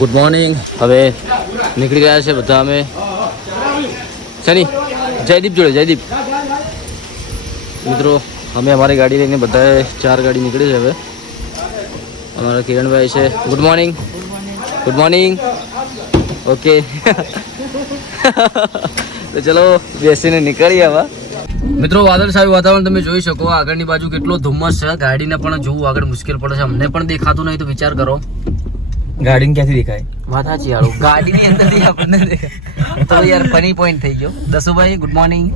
Good morning. હવે નીકળી ગયા છે બધા અમે. શની જયદીપ જોડે જયદીપ મિત્રો અમે અમારી ગાડી લઈને બધાએ 4 ગાડી નીકળી છે. હવે અમારા કિરણભાઈ છે. Good morning. Good morning. Okay તો ચલો બેસીને નીકળીએ હવે. મિત્રો વાદળછાયું વાતાવરણ તમે જોઈ શકો. આગળની બાજુ કેટલો ધુમ્મસ છે. ગાડીને પણ જોવું આગળ મુશ્કેલ પડે છે. અમને પણ દેખાતું નહીં તો વિચાર કરો ગાડી ક્યાંથી દેખાય. વાત સાચી યાર, ગાડીની અંદરથી આપણને દેખાય તો યાર ફની પોઈન્ટ થઈ ગયો. દસુભાઈ ગુડ મોર્નિંગ.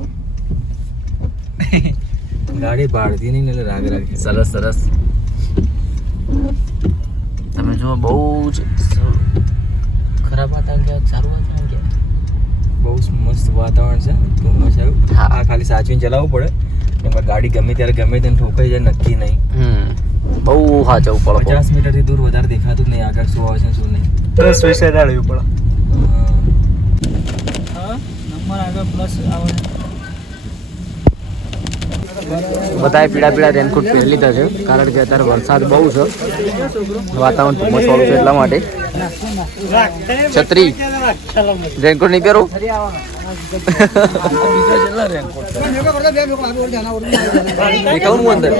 ગાડી પાડતી નહીં એટલે રાગ રાગ. સરસ સરસ. તમે જો બહુ જ ખરાબ વાતાવરણ કે સારું વાતાવરણ કે બહુ મસ્ત વાતાવરણ છે. ધુમ્મસ આવ્યું. હા. આ ખાલી સાચવીને ચલાવવું પડે. એમાં ગાડી ગમે ત્યારે ગમે તેને ઠોકાઈ જાય નક્કી નહીં. બહુ સાચવું પડે. 50 મીટરથી દૂર વધારે દેખાતું જ નહીં આગળ શું આવે છે શું નહીં. પ્લસ વિશે જાળવવું પડે. નંબર આગળ પ્લસ આવે. બધાએ પીળા પીળા રેનકોટ પહેરી લીધા છે કારણ કે અત્યારે વરસાદ બહુ છે. વાતાવરણ ધુમ્મસ વાળું છે એટલા માટે. છત્રી રેનકોટ નહીં પહેરો. દેખાવું હું અંદર.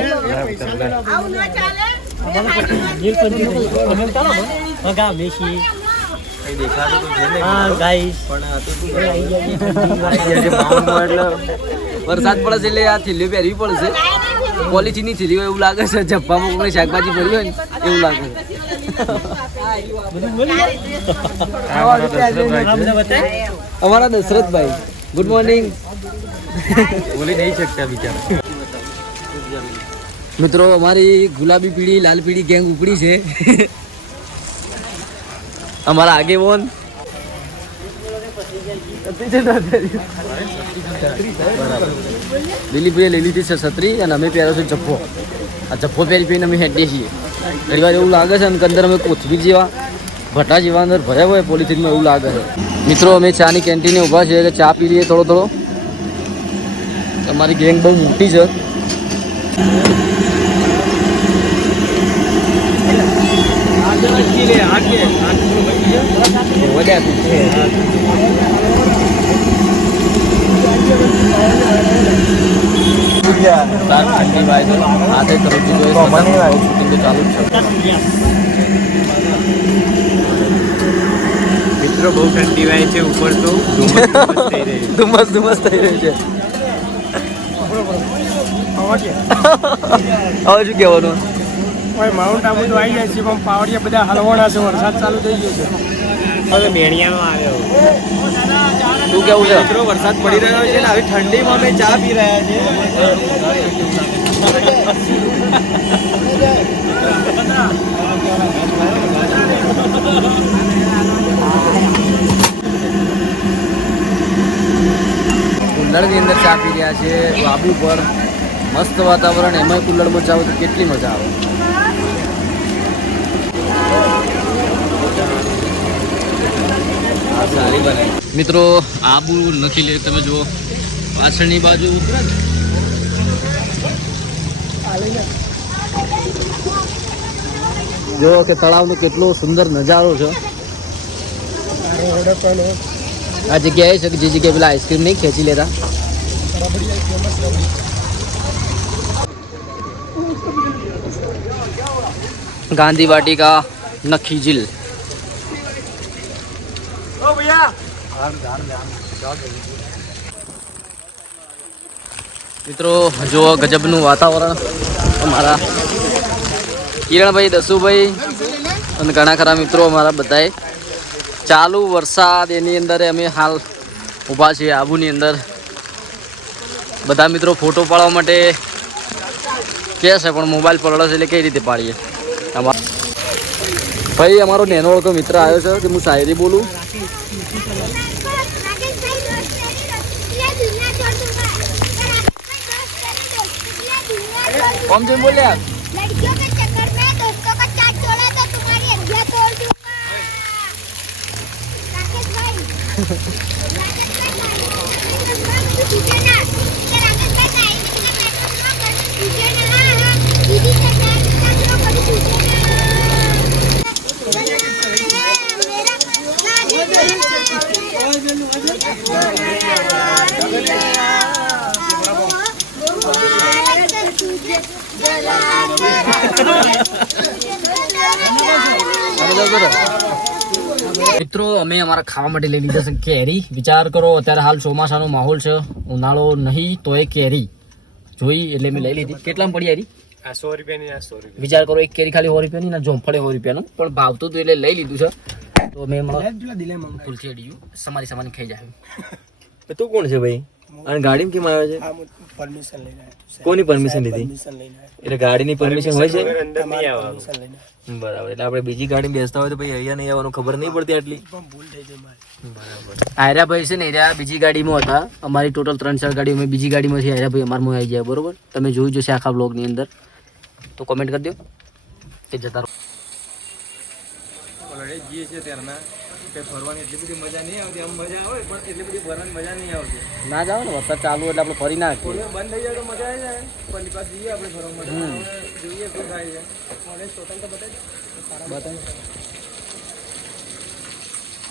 વરસાદ પડે છે એટલે આ થેલીઓ પહેરવી પડશે. પોલિથીનની થેલીઓ એવું લાગે છે જપ્પામાં કોઈ શાકભાજી ભરી હોય ને એવું લાગે છે. અમારા દશરથભાઈ ગુડ મોર્નિંગ. બોલી નહીં શકતા બિચારા. મિત્રો અમારી ગુલાબી પીળી લાલ પીળી ગેંગ ઉપડી છે. અમારા આગેવાન દિલીપભાઈ લઈ લીધી છે છત્રી અને અમે પહેર્યો છે જપ્પો. આ જપ્પો પહેરી પહેરીને અમે હેડીએ છીએ. ઘણી વાર એવું લાગે છે અને અંદર અમે કોથમીર જેવા ભટ્ટા જેવા અંદર ભર્યા હોય પોલિથીનમાં એવું લાગે છે. મિત્રો અમે ચાની કેન્ટીને ઊભા છીએ કે ચા પી લઈએ થોડો થોડો. અમારી ગેંગ બહુ મોટી છે. મિત્રો બહુ ઠંડી વાય છે ઉપર તો ધુમ્મસ થઈ રહ્યું છે. હવે શું કહેવાનું? માઉન્ટ આબુ તો આવી જાય છે પણ પાવડિયા બધા હલવાના છે. વરસાદ ચાલુ થઈ ગયો છે. હવે બેણિયામાં આવ્યો. શું કેવું છે? મિત્રો વરસાદ પડી રહ્યો છે ને આવી ઠંડીમાં અમે ચા પી રહ્યા છીએ. કુલ્લરની અંદર ચા પી રહ્યા છે આબુ પર. મસ્ત વાતાવરણ, એમાંય કુલ્લરમાં ચાવો તો કેટલી મજા આવે. મિત્રો આબુ નથી લે તમે જુઓ પાછળની બાજુ જો કે તળાવનો કેટલો સુંદર નજારો છે. આ જગ્યાએ છે કે જે જગ્યાએ પેલા આઈસ્ક્રીમ નહીં ખેંચી લેતા. ગાંધી વાટિકા નખી झील. મિત્રો જો ગજબનું વાતાવરણ. અમારા કિરણભાઈ દસુભાઈ અને ઘણા ખરા મિત્રો અમારા બધાએ ચાલુ વરસાદ એની અંદર અમે હાલ ઊભા છીએ આબુની અંદર. બધા મિત્રો ફોટો પાડવા માટે કહે છે પણ મોબાઈલ પડે છે એટલે કઈ રીતે પાડીએ. ભાઈ અમારો નેનો ઓળખો મિત્ર આવ્યો છે કે હું શાયરી બોલું. कौन से बोले आप? लड़कियों के चक्कर में दोस्तों का साथ छोड़ा तो तुम्हारी हड्डियां तोड़ दूंगा। राकेश भाई पूछे ना राकेश भाई का पूछे ना दीदी से पूछे ना મિત્રો અમે અમારા ખાવા માટે લઈ લીધા છે કેરી. વિચાર કરો અત્યારે હાલ ચોમાસાનો માહોલ છે, ઉનાળો નહીં તો એ કેરી જોઈ એટલે મેં લઈ લીધી. કેટલામાં પડી યારી? આ 100 રૂપિયાની, આ 100 રૂપિયા. વિચાર કરો એક કેરી ખાલી 100 રૂપિયાની ના જોંફળે 100 રૂપિયાનું, પણ ભાવતું હતું એટલે લઈ લીધું છે. તો મેં ભૂલથી અડીયું સમારી સમારી ખાઈ જાય. તું કોણ છે ભાઈ અને ગાડીમાં કેમ આવ્યો છે? પરમિશન લઈને આવ્યો. કોની પરમિશન લીધી? પરમિશન લઈને આવ્યો. એટલે ગાડીની પરમિશન હોય છે? અંદર નહીં આવવાનું. પરમિશન લઈને બરાબર. એટલે આપણે બીજી ગાડી બેસતા હોય તો ભાઈ અહીંયા નહીં આવવાનું, ખબર નહીં પડતી આટલી. પણ ભૂલ થઈ જાય મારી. બરાબર. આયરા ભાઈ છે ને એરા બીજી ગાડીમાં હતા. અમારી ટોટલ 3-4 ગાડી, અમે બીજી ગાડીમાંથી આયરા ભાઈ અમારમાં આવી જાય. બરોબર, તમે જોઈ જશે આખા બ્લોગની અંદર, તો કોમેન્ટ કરી દો તે જતા રહો. ઓલરેડી જઈએ છે ત્યારના કઈ ફરવાની એટલી બધી મજા નહીં આવતી. આમ મજા આવે પણ એટલી બધી ફરવાની મજા નહીં આવતી. ના જાવ ને, વરસાદ ચાલુ એટલે આપણે ફરી ના થોડી વાર બંધ થઈ જાય તો મજા આવી જાય. પણ પાસ જઈએ આપણે ફરવા માટે. જોઈએ શું થાય છે.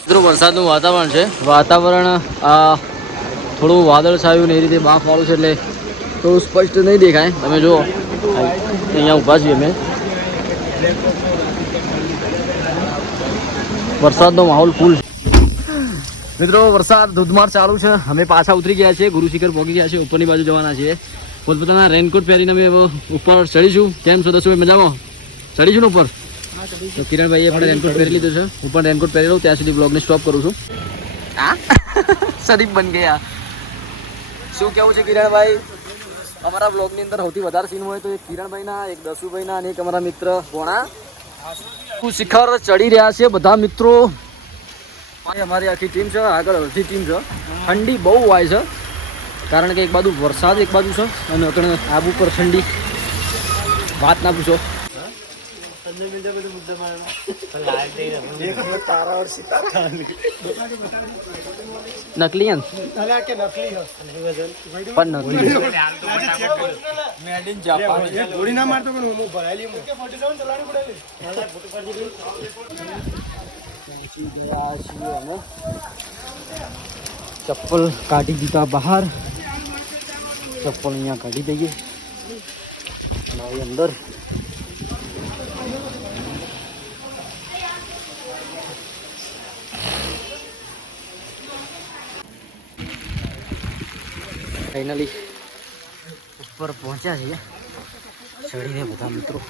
મિત્રો વરસાદનું વાતાવરણ છે. વાતાવરણ આ થોડું વાદળછાયું ને એ રીતે બાફવાળું છે એટલે થોડું સ્પષ્ટ નહીં દેખાય. તમે જુઓ અહીંયા ઊભા છીએ અમે. વરસાદનો માહોલ ફૂલ. મિત્રો વરસાદ ધોધમાર ચાલુ છે. અમે પાછા ઉતરી ગયા છીએ, ગુરુ શિખર પહોંચી ગયા છીએ, ઉપરની બાજુ જવાના છીએ. પોતપોતાના રેનકોટ પહેરીને અમે ઉપર ચડીશું. કેમ છો દસુભાઈ, મજામાં? ચડીશું ને ઉપર? તો કિરણભાઈએ પણ રેનકોટ પહેરી લીધું છે. હું પણ રેનકોટ પહેરી લઉં, ત્યાં સુધી બ્લોગને સ્ટોપ કરું છું. હા શરીફ બન ગયા. શું કેવું છે કિરણભાઈ? અમારા બ્લોગની અંદર સૌથી વધારે સીન હોય તો એક કિરણભાઈના, એક દસુભાઈના અને એક અમારા મિત્ર ભોણા શિખર ચડી રહ્યા છે બધા મિત્રો. અમારી આખી ટીમ છે, આગળ અડધી ટીમ છે. ઠંડી બહુ હોય છે કારણ કે એક બાજુ વરસાદ એક બાજુ છે અને અત્યારે આબુ પર ઠંડી વાત ના પૂછો. નકલી પણ નકલી ગોળી ના મારતો પણ હું ભરાયેલી ચપ્પલ કાઢી દીધા બહાર. ચપ્પલ અહીંયા કાઢી દઈએ અંદર. ફાઇનલી ઉપર પહોંચ્યા છીએ ચડીને બધા મિત્રો.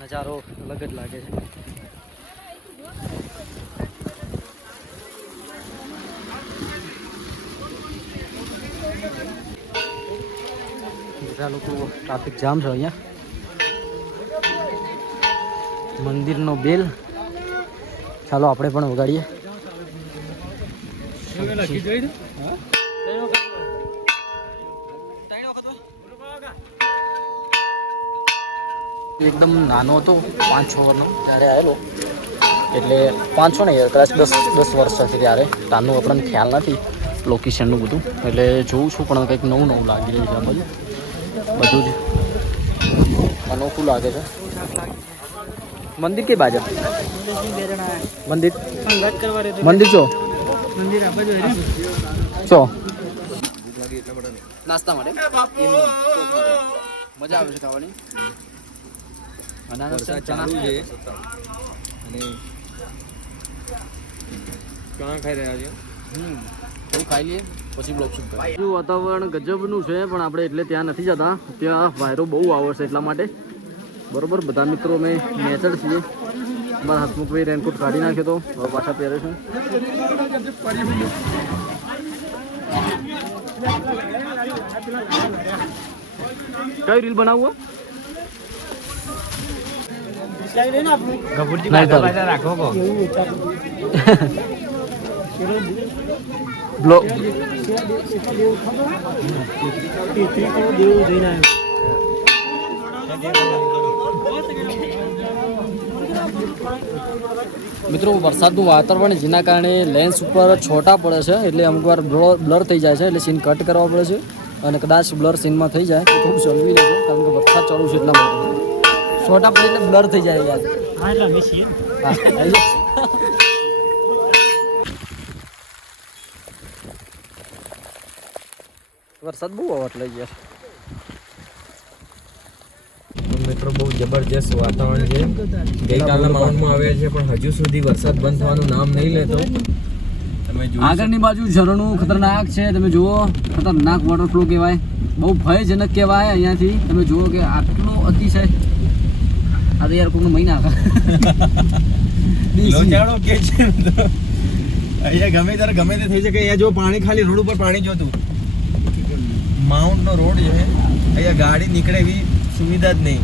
નજારો અલગ જ લાગે છે. બધા લોકો ટ્રાફિક જામ છે અહીંયા. મંદિરનો બેલ ચાલો આપણે પણ વગાડીએ. એકદમ નાનો હતો, 5-6 વર્ષનો જ્યારે આવેલો, એટલે 5-6 નહીં કદાચ 10 વર્ષ હતી ત્યારે. તારનું આપણને ખ્યાલ નથી લોકેશનનું બધું, એટલે જોઉં છું પણ કંઈક નવું લાગી રહ્યું છે. આ બધું જ અનોખું લાગે છે. મંદિર કઈ બાજુ? મંદિર છો છો નાસ્તા માટે મજા આવે છે ખાવાની. વરસાદ ચાલુ છે અને ચણા ખાઈ રહ્યા છે. તો ખાઈ લઈએ પછી બ્લોગ શૂટ કરીએ. વાતાવરણ ગજબનું છે પણ આપણે એટલે ત્યાં નથી જતા, ત્યાં વાયરો બહુ આવે છે એટલા માટે. બરોબર, બધા મિત્રો અમે મેચડ છીએ. મારા હસમુખભાઈ રેનકોટ કાઢી નાખ્યો તો હવે પાછા પહેરે છે. કઈ રીલ બનાવવું? બ્લોગ મિત્રો વરસાદનું વાતાવરણ જેના કારણે લેન્સ ઉપર છોટા પડે છે એટલે અમુક વાર બ્લર થઈ જાય છે એટલે સીન કટ કરવા પડે છે. અને કદાચ બ્લર સીનમાં થઈ જાય તો થોડું ચલવી લેજો કારણ કે વરસાદ ચાલુ છે એટલા માટે છોટા પડે એટલે બ્લર થઈ જાય યાર હા એટલે અમે છીએ હા આવી જાઓ. વરસાદ બહુ આવટ લઈ ગયા મિત્રો બહુ જબરજસ્ત વાતાવરણ છે ગઈકાલના માઉન્ટમાં આવ્યા છે પણ હજુ સુધી વરસાદ બંધ થવાનું નામ નહીં લેતો તમે જોઈ આગળની બાજુ ઝરણું ખતરનાક છે તમે જુઓ ખતરનાક વોટરફ્લો કહેવાય બહુ ભયજનક કહેવાય અહીંયાથી તમે જુઓ કે આટલો અતિશય આ તો યાર કોઈનું મહિના લોચાડો કે છે મિત્રો. અહીંયા ગમે ત્યારે ગમે તે થઈ શકે અહીંયા જો પાણી ખાલી રોડ ઉપર પાણી જોતું માઉન્ટનો રોડ છે અહીંયા ગાડી નીકળે એવી સુવિધા જ નહીં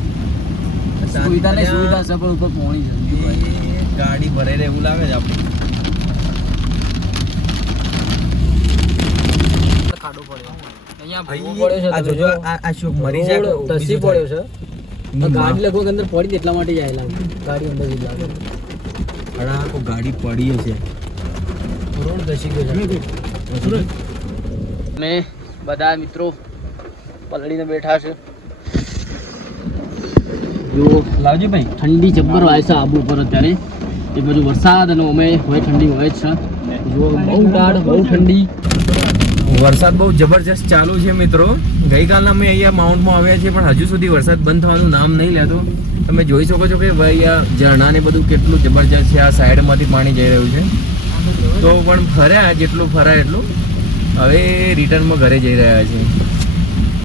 સુવિધા નહીં સુવિધા છે પણ ઉપર પોણી છે એ ગાડી ભરાઈ રહે એવું લાગે છે આપણે ખાડો પડ્યો અહીંયા ભૂવો પડ્યો છે આ તમે જોજો જુઓ. આ શું મરી જાય રોડ ધસી પડ્યો છે તો ગાડી લગભગ અંદર પડી જ એટલા માટે જ આયેલા ગાડી અંદર જ લાગે અને આ કોઈ ગાડી પડી છે રોડ ધસી ગયો છે અમે બધા મિત્રો પલળીને બેઠા છે જો લાવજી ભાઈ ઠંડી જબ્બર વાય છે આબુ ઉપર અત્યારે એ બાજુ વરસાદ અને અમે હોય ઠંડી હોય જ છે જો બહુ ટાઢ બહુ ઠંડી વરસાદ બહુ જબરજસ્ત ચાલુ છે મિત્રો ગઈકાલના અમે અહીંયા માઉન્ટમાં આવ્યા છીએ પણ હજુ સુધી વરસાદ બંધ થવાનું નામ નહીં લેતો તમે જોઈ શકો છો કે ભાઈ આ ઝરણા ને બધું કેટલું જબરજસ્ત છે આ સાઈડમાંથી પાણી જઈ રહ્યું છે તો પણ ફર્યા જેટલું ફરાય એટલું હવે રિટર્નમાં ઘરે જઈ રહ્યા છે